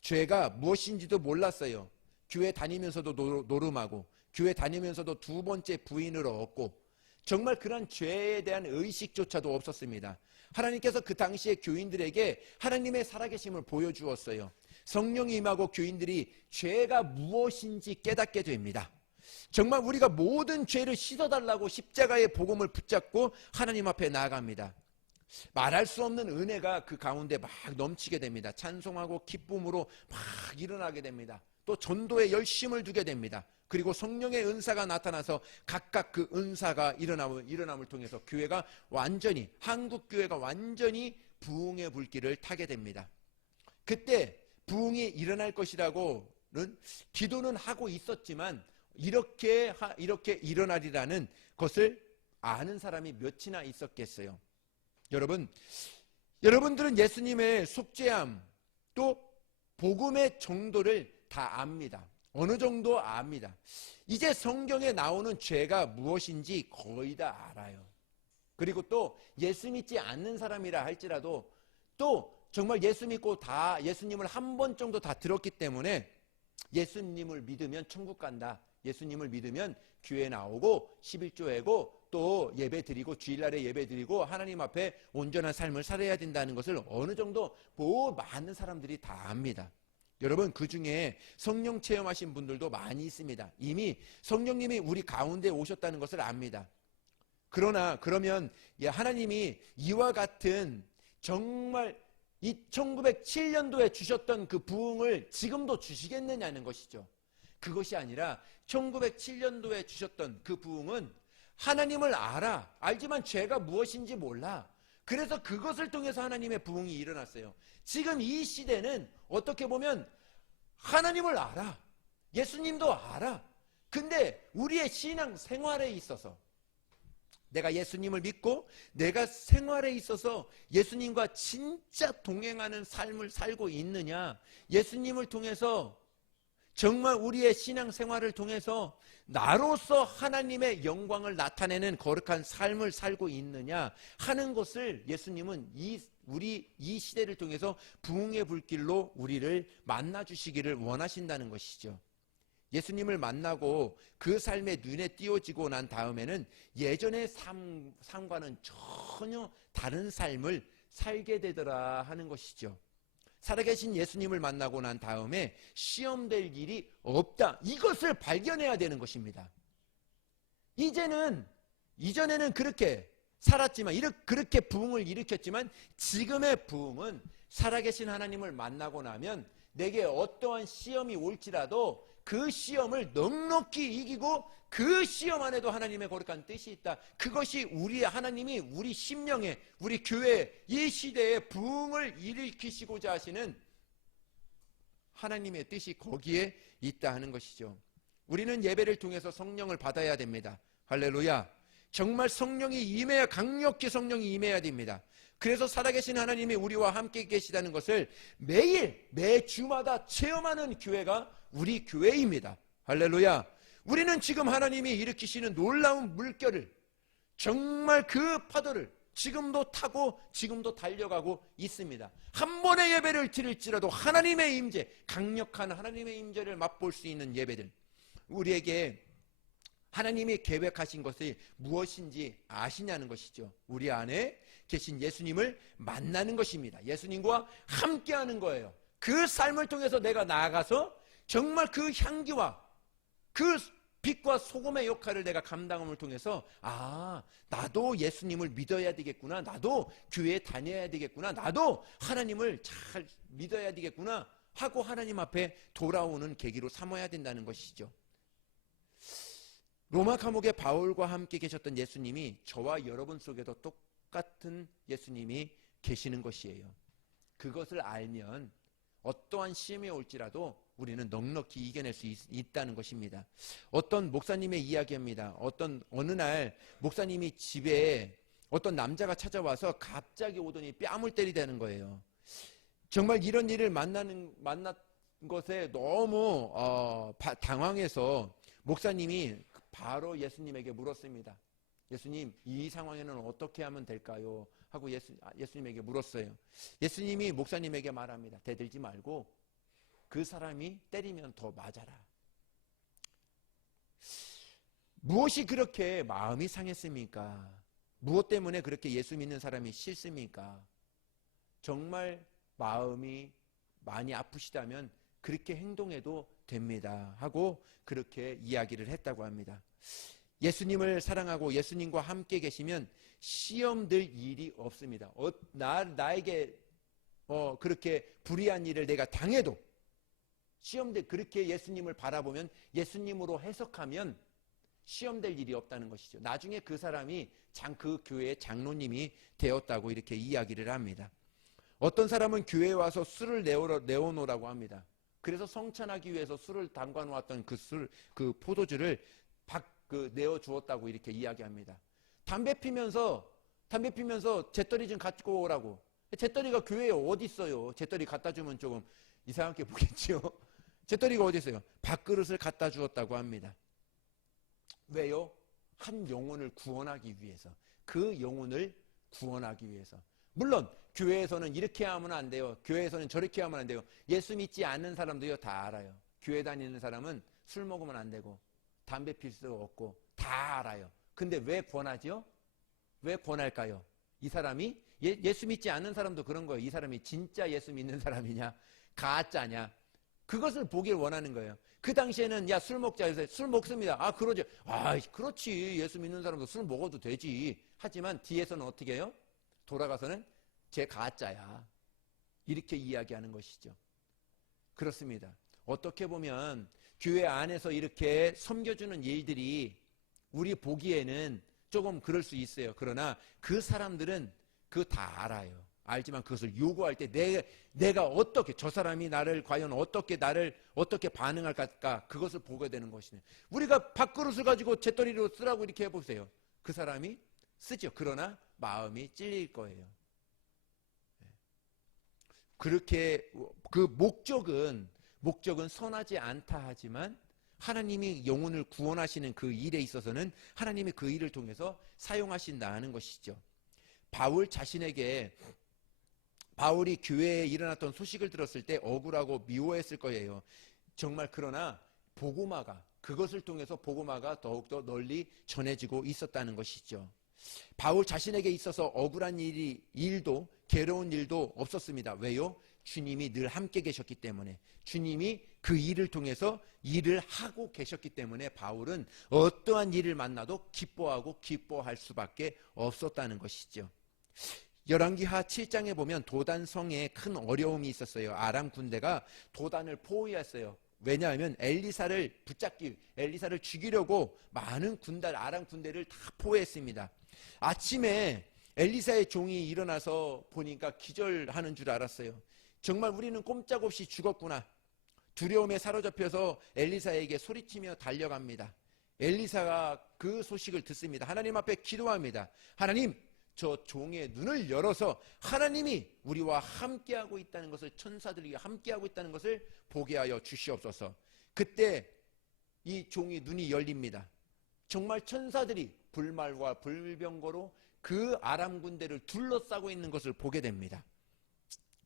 죄가 무엇인지도 몰랐어요. 교회 다니면서도 노름하고, 교회 다니면서도 두 번째 부인을 얻고, 정말 그런 죄에 대한 의식조차도 없었습니다. 하나님께서 그 당시에 교인들에게 하나님의 살아계심을 보여주었어요. 성령이 임하고 교인들이 죄가 무엇인지 깨닫게 됩니다. 정말 우리가 모든 죄를 씻어달라고 십자가의 복음을 붙잡고 하나님 앞에 나아갑니다. 말할 수 없는 은혜가 그 가운데 막 넘치게 됩니다. 찬송하고 기쁨으로 막 일어나게 됩니다. 또 전도에 열심을 두게 됩니다. 그리고 성령의 은사가 나타나서 각각 그 은사가 일어남을 통해서 교회가 완전히, 한국 교회가 완전히 부흥의 불길을 타게 됩니다. 그때 부흥이 일어날 것이라고는 기도는 하고 있었지만 이렇게 일어나리라는 것을 아는 사람이 몇이나 있었겠어요. 여러분들은 예수님의 속죄함 또 복음의 정도를 다 압니다. 어느 정도 압니다. 이제 성경에 나오는 죄가 무엇인지 거의 다 알아요. 그리고 또 예수 믿지 않는 사람이라 할지라도 또 정말 예수 믿고 다 예수님을 한 번 정도 다 들었기 때문에 예수님을 믿으면 천국 간다. 예수님을 믿으면 교회 나오고 11조회고 또 예배 드리고 주일날에 예배 드리고 하나님 앞에 온전한 삶을 살아야 된다는 것을 어느 정도 많은 사람들이 다 압니다. 여러분, 그 중에 성령 체험하신 분들도 많이 있습니다. 이미 성령님이 우리 가운데 오셨다는 것을 압니다. 그러면 하나님이 이와 같은 정말 이 1907년도에 주셨던 그 부흥을 지금도 주시겠느냐는 것이죠. 그것이 아니라 1907년도에 주셨던 그 부흥은 하나님을 알지만 죄가 무엇인지 몰라. 그래서 그것을 통해서 하나님의 부흥이 일어났어요. 지금 이 시대는 어떻게 보면 하나님을 알아. 예수님도 알아. 근데 우리의 신앙 생활에 있어서 내가 예수님을 믿고 내가 생활에 있어서 예수님과 진짜 동행하는 삶을 살고 있느냐, 예수님을 통해서 정말 우리의 신앙 생활을 통해서 나로서 하나님의 영광을 나타내는 거룩한 삶을 살고 있느냐 하는 것을 예수님은 우리 이 시대를 통해서 부흥의 불길로 우리를 만나 주시기를 원하신다는 것이죠. 예수님을 만나고 그 삶의 눈에 띄어지고 난 다음에는 예전의 삶과는 전혀 다른 삶을 살게 되더라 하는 것이죠. 살아계신 예수님을 만나고 난 다음에 시험될 일이 없다. 이것을 발견해야 되는 것입니다. 이전에는 그렇게 살았지만, 그렇게 부흥을 일으켰지만, 지금의 부흥은 살아계신 하나님을 만나고 나면 내게 어떠한 시험이 올지라도 그 시험을 넉넉히 이기고 그 시험 안에도 하나님의 거룩한 뜻이 있다. 그것이 하나님이 우리 심령에, 우리 교회, 이 시대에 부흥을 일으키시고자 하시는 하나님의 뜻이 거기에 있다 하는 것이죠. 우리는 예배를 통해서 성령을 받아야 됩니다. 할렐루야. 정말 강력히 성령이 임해야 됩니다. 그래서 살아계신 하나님이 우리와 함께 계시다는 것을 매주마다 체험하는 교회가 우리 교회입니다. 할렐루야. 우리는 지금 하나님이 일으키시는 놀라운 물결을, 정말 그 파도를 지금도 타고 지금도 달려가고 있습니다. 한 번의 예배를 드릴지라도 하나님의 임재, 강력한 하나님의 임재를 맛볼 수 있는 예배들, 우리에게 하나님이 계획하신 것이 무엇인지 아시냐는 것이죠. 우리 안에 계신 예수님을 만나는 것입니다. 예수님과 함께하는 거예요. 그 삶을 통해서 내가 나아가서 정말 그 향기와 그 빛과 소금의 역할을 내가 감당함을 통해서 나도 예수님을 믿어야 되겠구나, 나도 교회에 다녀야 되겠구나, 나도 하나님을 잘 믿어야 되겠구나 하고 하나님 앞에 돌아오는 계기로 삼아야 된다는 것이죠. 로마 감옥에 바울과 함께 계셨던 예수님이 저와 여러분 속에도 똑같은 예수님이 계시는 것이에요. 그것을 알면 어떠한 시험이 올지라도 우리는 넉넉히 이겨낼 수 있다는 것입니다. 어떤 목사님의 이야기입니다. 어느 날 목사님이 집에 어떤 남자가 찾아와서 갑자기 오더니 뺨을 때리다는 거예요. 정말 이런 일을 만난 것에 너무 당황해서 목사님이 바로 예수님에게 물었습니다. 예수님, 이 상황에는 어떻게 하면 될까요? 하고 예수님에게 물었어요. 예수님이 목사님에게 말합니다. 대들지 말고 그 사람이 때리면 더 맞아라. 무엇이 그렇게 마음이 상했습니까? 무엇 때문에 그렇게 예수 믿는 사람이 싫습니까? 정말 마음이 많이 아프시다면 그렇게 행동해도 됩니다 하고 그렇게 이야기를 했다고 합니다. 예수님을 사랑하고 예수님과 함께 계시면 시험될 일이 없습니다. 나에게 그렇게 불의한 일을 내가 당해도 시험될, 그렇게 예수님을 바라보면, 예수님으로 해석하면 시험될 일이 없다는 것이죠. 나중에 그 사람이 그 교회의 장로님이 되었다고 이렇게 이야기를 합니다. 어떤 사람은 교회에 와서 술을 내어놓으라고 합니다. 그래서 성찬하기 위해서 술을 담가 놓았던 그 포도주를 내어주었다고 이렇게 이야기합니다. 담배 피면서 재떨이 좀 갖고 오라고. 재떨이가 교회에 어디 있어요? 재떨이 갖다 주면 조금 이상하게 보겠지요. 재떨이가 어디 있어요? 밥그릇을 갖다 주었다고 합니다. 왜요? 한 영혼을 구원하기 위해서. 그 영혼을 구원하기 위해서. 물론 교회에서는 이렇게 하면 안 돼요. 교회에서는 저렇게 하면 안 돼요. 예수 믿지 않는 사람도요 다 알아요. 교회 다니는 사람은 술 먹으면 안 되고 담배 필 수 없고 다 알아요. 근데 왜 권하죠? 왜 권할까요? 이 사람이 예수 믿지 않는 사람도 그런 거예요. 이 사람이 진짜 예수 믿는 사람이냐 가짜냐, 그것을 보길 원하는 거예요. 그 당시에는 야, 술 먹자 해서 술 먹습니다. 그러죠. 그렇지, 예수 믿는 사람도 술 먹어도 되지. 하지만 뒤에서는 어떻게 해요? 돌아가서는 쟤 가짜야, 이렇게 이야기하는 것이죠. 그렇습니다. 어떻게 보면 교회 안에서 이렇게 섬겨주는 일들이 우리 보기에는 조금 그럴 수 있어요. 그러나 그 사람들은 그거 다 알아요. 알지만 그것을 요구할 때 내가 어떻게, 저 사람이 나를 과연 어떻게 반응할까, 그것을 보게 되는 것이네. 우리가 밥그릇을 가지고 재떨이로 쓰라고 이렇게 해보세요. 그 사람이 쓰죠. 그러나 마음이 찔릴 거예요. 그렇게 그 목적은 선하지 않다 하지만 하나님이 영혼을 구원하시는 그 일에 있어서는 하나님이 그 일을 통해서 사용하신다는 것이죠. 바울이 교회에 일어났던 소식을 들었을 때 억울하고 미워했을 거예요. 정말. 그러나 그것을 통해서 복음화가 더욱더 널리 전해지고 있었다는 것이죠. 바울 자신에게 있어서 억울한 일도 괴로운 일도 없었습니다. 왜요? 주님이 늘 함께 계셨기 때문에, 주님이 그 일을 통해서 일을 하고 계셨기 때문에 바울은 어떠한 일을 만나도 기뻐할 수밖에 없었다는 것이죠. 열왕기하 7장에 보면 도단성에 큰 어려움이 있었어요. 아람 군대가 도단을 포위했어요. 왜냐하면 엘리사를 죽이려고 많은 아람 군대를 다 포위했습니다. 아침에 엘리사의 종이 일어나서 보니까 기절하는 줄 알았어요. 정말 우리는 꼼짝없이 죽었구나. 두려움에 사로잡혀서 엘리사에게 소리치며 달려갑니다. 엘리사가 그 소식을 듣습니다. 하나님 앞에 기도합니다. 하나님, 저 종의 눈을 열어서 하나님이 우리와 함께하고 있다는 것을, 천사들이 함께하고 있다는 것을 보게 하여 주시옵소서. 그때 이 종이 눈이 열립니다. 정말 천사들이 불말과 불병거로 그 아람 군대를 둘러싸고 있는 것을 보게 됩니다.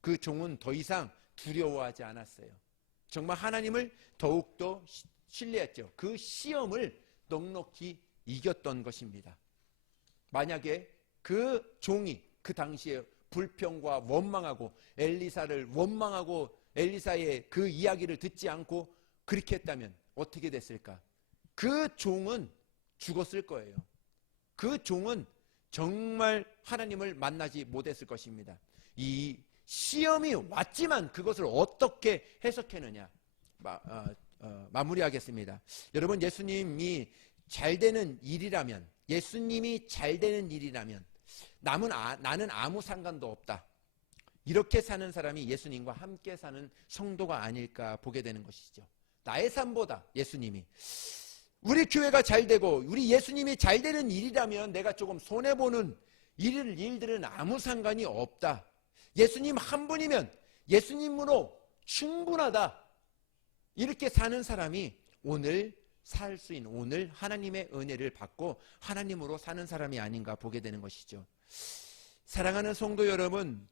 그 종은 더 이상 두려워하지 않았어요. 정말 하나님을 더욱더 신뢰했죠. 그 시험을 넉넉히 이겼던 것입니다. 만약에 그 종이 그 당시에 불평과 원망하고 엘리사를 원망하고 엘리사의 그 이야기를 듣지 않고 그렇게 했다면 어떻게 됐을까? 그 종은 죽었을 거예요. 그 종은 정말 하나님을 만나지 못했을 것입니다. 이 시험이 왔지만 그것을 어떻게 해석했느냐 마무리하겠습니다. 여러분, 예수님이 잘 되는 일이라면, 나는 아무 상관도 없다, 이렇게 사는 사람이 예수님과 함께 사는 성도가 아닐까 보게 되는 것이죠. 나의 삶보다 예수님이, 우리 교회가 잘 되고 우리 예수님이 잘 되는 일이라면 내가 조금 손해보는 일들은 아무 상관이 없다. 예수님 한 분이면 예수님으로 충분하다. 이렇게 사는 사람이 오늘 살 수 있는, 오늘 하나님의 은혜를 받고 하나님으로 사는 사람이 아닌가 보게 되는 것이죠. 사랑하는 성도 여러분,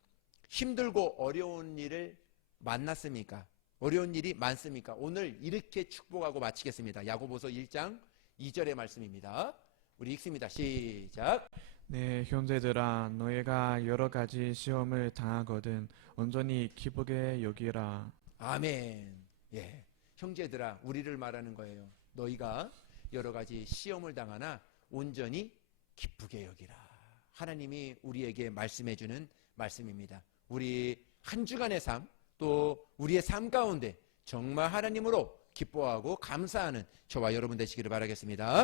힘들고 어려운 일을 만났습니까? 어려운 일이 많습니까? 오늘 이렇게 축복하고 마치겠습니다. 야고보서 1장 2절의 말씀입니다. 우리 읽습니다. 시작. 네, 형제들아, 너희가 여러 가지 시험을 당하거든 온전히 기쁘게 여기라. 아멘. 예, 형제들아, 우리를 말하는 거예요. 너희가 여러 가지 시험을 당하나 온전히 기쁘게 여기라. 하나님이 우리에게 말씀해 주는 말씀입니다. 우리 한 주간의 삶, 또 우리의 삶 가운데 정말 하나님으로 기뻐하고 감사하는 저와 여러분 되시기를 바라겠습니다.